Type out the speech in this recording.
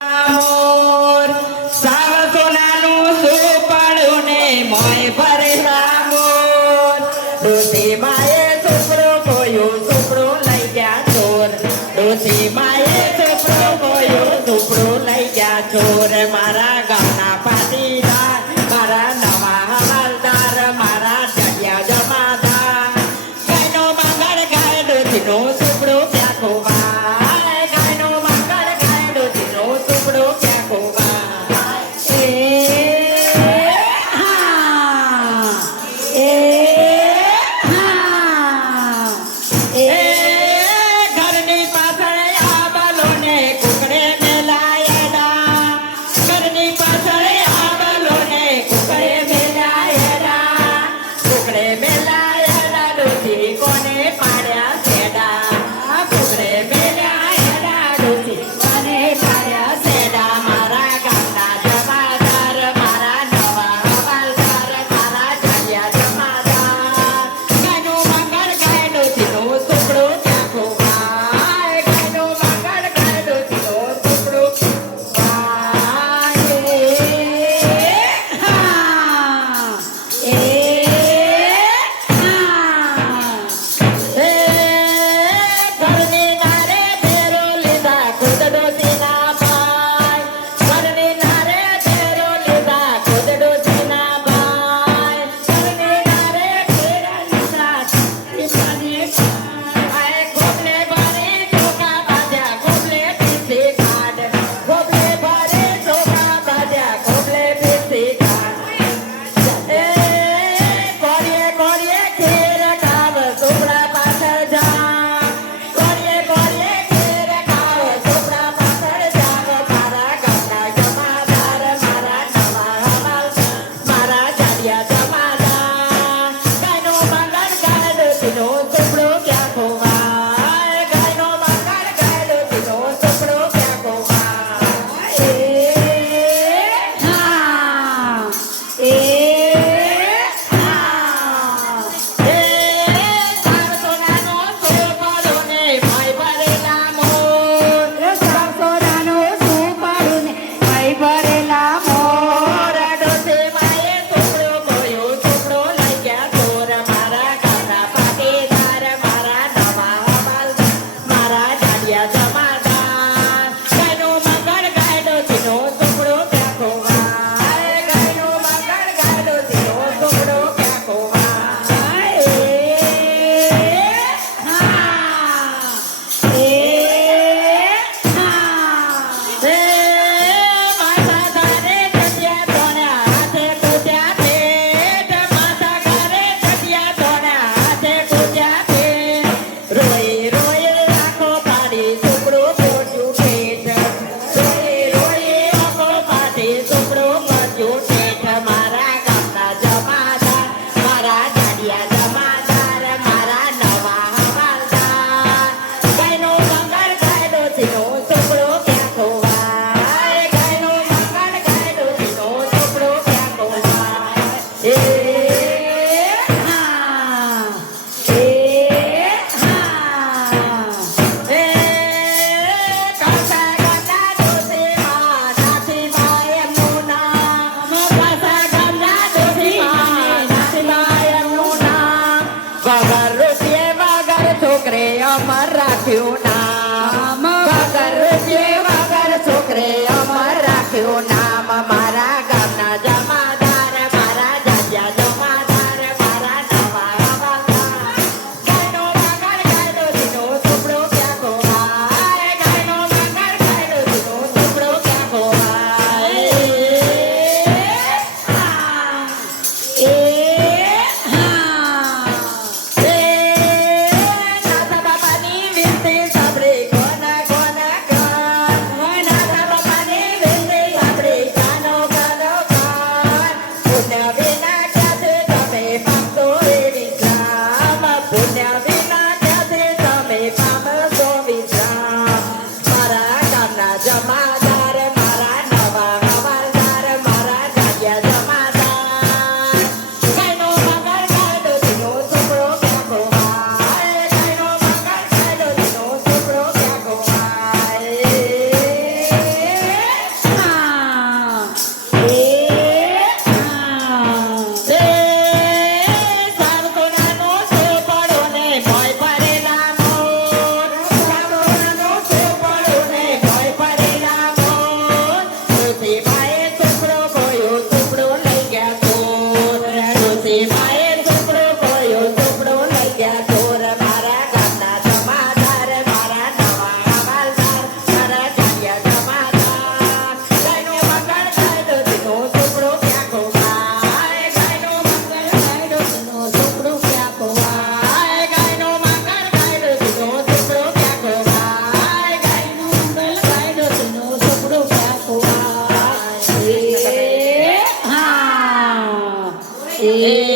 મોર સાવ સોનાનું સુપડું ને મોય ભરે રામોર ડોસી માએ સુપડો ગોયો સુપડો લઈ ગયા ચોર ડોસી માએ સુપડો ગોયો સુપડો લઈ ગયા ચોર મારા ગામના પાટીદાર મારા નવા હવાલદાર મારા જડિયા જમાદાર ગાયનો મંગળ ગાય ડોસીનો સુપડો ક્યાં ખોવાય ગાયનો મંગળ ગાય ડોસીનો સુપડો ક્યાં ખોવાય ઘરની પાછળ આબલો ને કુકડે મેલાયેલા ઘરની પાછળ આબલો ને કુકડે મેલાયેલા ડોસી કોને પાડ્યા છેડા કુકડે મેલાયેલા ડોસી કોને પાડ્યા છેડા મારા ગામના જમાદાર મારા નવા હવાલદાર મારા જડિયા જમાદાર ગાયનું મંગળ ગાય ડોસીનો સુપડો ક્યાં ખોવાય ગાયનું મંગળ ગાય ડોસીનો સુપડો ઘરની નારે ફેરો લીધા ખુદ ડોસીના ભાઈ ઘરની નારે ફેરો લીધા ખુદ ડોસીના ભાઈ ઘરની નારે ફેરા લીધા દીપાને આય ગોબલે ભરે ચોખા બાંધ્યા ગોબલે પીસી કાઢ ગોબલે ભરે ચોખા બાંધ્યા ગોબલે પીસી કાઢ કોરીએ કોરીએ ખેર ખાવ સુપડા પાછળ જા કોરીએ કોરીએ ખેર ખાવ સુપડા પાછળ જાવ મારા ગામના જમાદાર મારા નવા હવાલદાર મારા જડિયા જમાદાર ગાયનો મંગળ ગાય ડોસીનો સુપડો ક્યાં ખોવાય ગાયનો મંગળ ગાય ડોસીનો સુપડો ક્યાં ખોવાય સાવ સોનાનો સુપડો ને મોય ભરેલા મોર ડોસી માએ સુપડો ગોયો સુપડો લઈ ગયા ચોર મારા ગામના પાટીદાર મારા નવા હવાલદાર મારા જડિયા જમાદાર ગાયનું મંગળ ગાય ડોસીનો સુપડો ક્યાં ખોવાય ગાયનું મંગળ ગાય ડોસીનો સુપડો ક્યાં માથા ઘરે જગ્યા ધોણ્યા હાથે કૂટ્યા પેટ માથા ઘરે જગ્યા ધોણ્યા હાથે કૂટ્યા પેટ રોઈ રોઈ આંખો પાડી સુપડો પોચ્યું પેટ રોઈ રોઈ આંખો પાડી સુપડો પોચ્યું પેટ મારા ગામના જમાદાર મારા જડિયા જમાદાર મારા નવા હવાલદાર ગાયનો મંગળ ગાય ડોસીનો સુપડો ક્યાં ખોવાય ગાયનો મંગળ ગાય ડોસીનો સુપડો ક્યાં ખોવાય કાસા ગામના ડોસીમાં નાથીબા એમનું નામ કાસા ગામના ડોસીમાં નાથીબા એમનું નામ વગર રૂપિયે વગર છોકરે અમર રાખ્યું નામ વગર રૂપિયે વગર છોકરે અમર રાખ્યું નામ મારા ગામના જમાદાર મારા જડિયા જમાદાર મારા નવા હવાલદાર ગાયનો મંગળ ગાય ડોસીનો સુપડો ક્યાં ખોવાય ગાયનો મંગળ ગાય ડોસીનો સુપડો ક્યાં ખોવાય નાથ બાપાની વિનંતી સાંભળી કોના કોના કર નાથ બાપાની વિનંતી સાંભળી હા